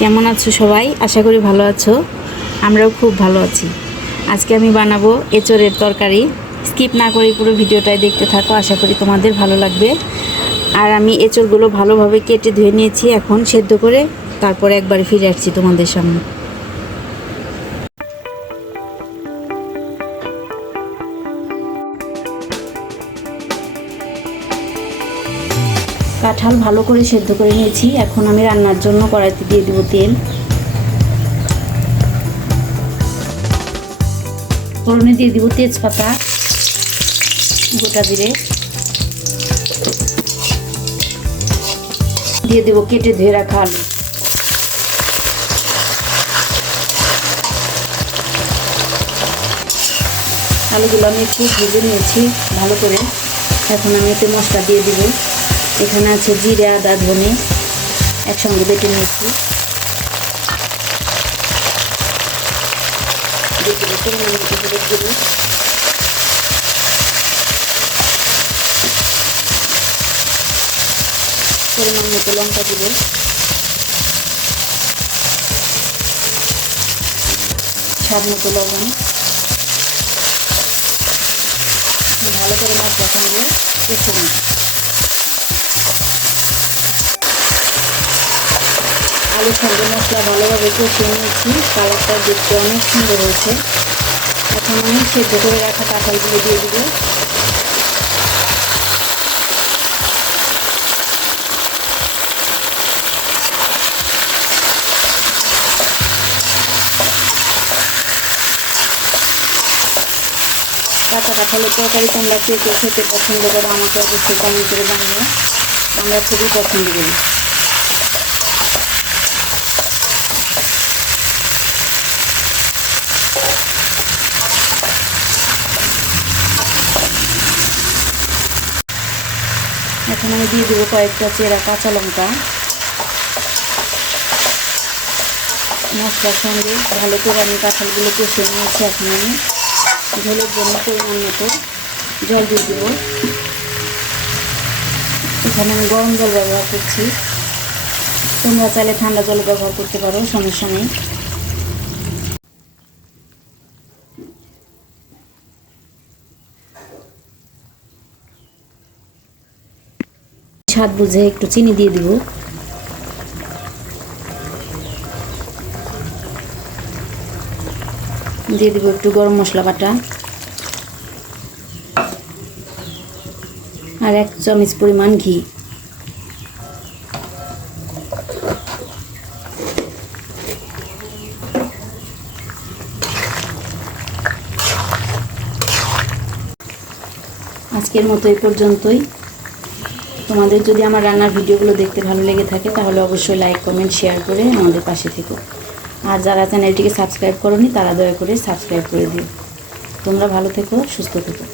কেমন আছো সবাই? আশা করি ভালো আছো। আমরাও খুব ভালো আছি। আজকে আমি বানাবো এঁচড়ের তরকারি। স্কিপ না করে পুরো ভিডিওটাই দেখতে থাকো, আশা করি তোমাদের ভালো লাগবে। আর আমি এঁচড়গুলো ভালোভাবে কেটে ধুয়ে নিয়েছি এখন, সেদ্ধ করে তারপরে একবার ফিরে আসছি তোমাদের সামনে। কাঁঠাল ভালো করে সেদ্ধ করে নিয়েছি। এখন আমি রান্নার জন্য কড়াইতে দিয়ে দেবো তেল। ফোড়নে দিয়ে দিব তেজপাতা, গোটা জিরে। দিয়ে দেবো কেটে ধুয়ে রাখা আলু। আলুগুলো আমি একটু ভেজে নিয়েছি ভালো করে। এখন আমি এতে মশলা দিয়ে দিব। এখানে আছে জিরে আদা ধনে একসঙ্গে বেটে নিয়েছি। পরিমাণ মতো লঙ্কা দেবো। স্বাদ মতো লবণ। ভালো করে মশলা সঙ্গে কষে নিই আলুর সঙ্গে মশলা ভালোভাবে কষিয়ে নিয়েছি। কালারটা দেখতে অনেক সুন্দর হয়েছে। এখন আমি সেদ্ধ করে রাখা কাঁঠালগুলো দিয়ে দেবো। কাঁচা কাঁঠালের তরকারি তোমরা কে কে খেতে পছন্দ করো, আমাকে অবশ্যই কমেন্ট করে জানিও। আমরা খুবই পছন্দ করি। এখন আমি দিয়ে দেবো কয়েকটা চেরা কাঁচা লঙ্কা। মশলার সঙ্গে ভালো করে আমি কাঁঠালগুলো কষে নিয়েছি এখন আমি। ঝোলের জন্য পরিমাণ মতো জল দিয়ে দেবো। এখানে আমি গরম জল ব্যবহার করছি। তোমরা চাইলে ঠান্ডা জল ব্যবহার করতে পারো, সমস্যা নেই। স্বাদ বুঝে একটু চিনি দিয়ে দিব। দিয়ে দিব একটু গরম মশলা বাটা। আর এক চামচ পরিমাণ ঘি। আজকের মতো এই পর্যন্তই। তোমাদের যদি আমার রান্নার ভিডিওগুলো দেখতে ভালো লেগে থাকে, তাহলে অবশ্যই লাইক কমেন্ট শেয়ার করে আমাদের পাশে থেকো। আর যারা চ্যানেলটিকে সাবস্ক্রাইব করনি, তারা দয়া করে সাবস্ক্রাইব করে দিও। তোমরা ভালো থেকো, সুস্থ থেকো।